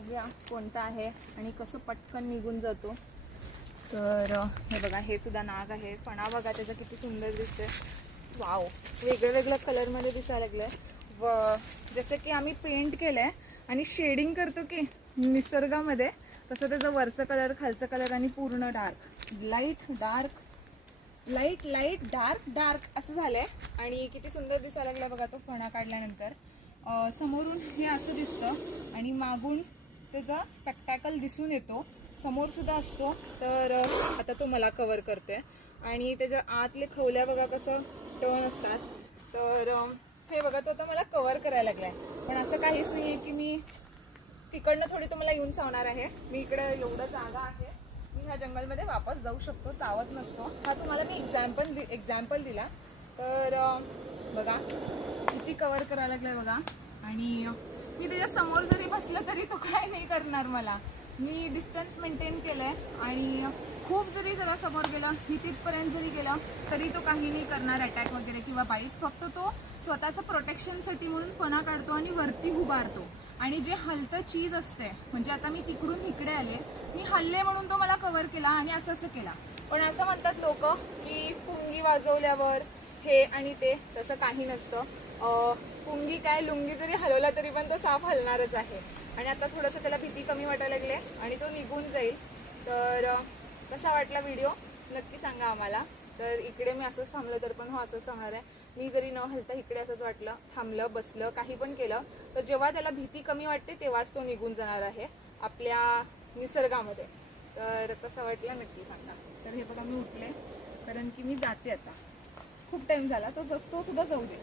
बघूया कोणता आहे आणि कसं पटकन निघून जातो. तर हे बघा, हे सुद्धा नाग आहे. फणा बघा त्याचा किती सुंदर दिसतंय. वाव, वेगळ्या वेगळ्या कलरमध्ये दिसायला लागलंय. व जसं की आम्ही पेंट केलंय आणि शेडिंग करतो की निसर्गामध्ये, तसं त्याचं वरचं कलर, खालचं कलर आणि पूर्ण dark, light dark, light light dark dark असं झालंय. आणि किती सुंदर दिसायला लागला बघा तो फणा काढल्यानंतर. समोरून हे असं दिसतं आणि मागून त्याचा स्पेक्टॅकल दिसून येतो. समोर सुद्धा असतो. तर आता तो मला कव्हर करतोय. आणि त्याच्या आतले खवल्या बघा कसं टर्न असतात. तर हे बघा, तो आता मला कव्हर करायला लागलाय. पण असं काहीच नाही आहे की मी तिकडनं थोडी तुम्हाला येऊन चावणार आहे. मी इकडे एवढं जागा आहे, मी ह्या जंगलमध्ये वापस जाऊ शकतो, चावत नसतो. हा तुम्हाला मी एक्झाम्पल दिला. तर बघा किती कव्हर करायला लागलाय बघा. आणि मी त्याच्या समोर जरी बसलं तरी तो काय नाही करणार मला. मी डिस्टन्स मेंटेन केलंय आणि खूप जरी जरा समोर गेलं, मी तिथपर्यंत जरी गेलं तरी तो काही नाही करणार, अटॅक वगैरे किंवा बाईट. फक्त तो स्वतःचं प्रोटेक्शनसाठी म्हणून फणा काढतो आणि वरती उभारतो. आणि जे हलतं चीज असते, म्हणजे आता मी तिकडून इकडे आले, मी हल्ले म्हणून तो मला कव्हर केला आणि असं असं केला. पण असं म्हणतात लोक की पुंगी वाजवल्यावर हे आणि ते, तसं काही नसतं. पुंगी काय, लुंगी जरी हलवला तरी पण तो साप हलणारच आहे. आणि आता थोडंसं त्याला भीती कमी वाटायला लागली आणि तो निघून जाईल. तर कसा वाटला व्हिडिओ नक्की सांगा आम्हाला. तर इकडे मी असंच थांबलं तर पण हो असंच थांबणार आहे. मी जरी न हलता इकडे असंच वाटलं, थांबलं, बसलं, काही पण केलं तर जेव्हा त्याला भीती कमी वाटते तेव्हाच तो निघून जाणार आहे आपल्या निसर्गामध्ये. तर कसं वाटलं नक्की सांगा. तर हे बघा मी उठले, कारण की मी जाते आता, खूप टाइम झाला. तो सुद्धा जाऊ दे.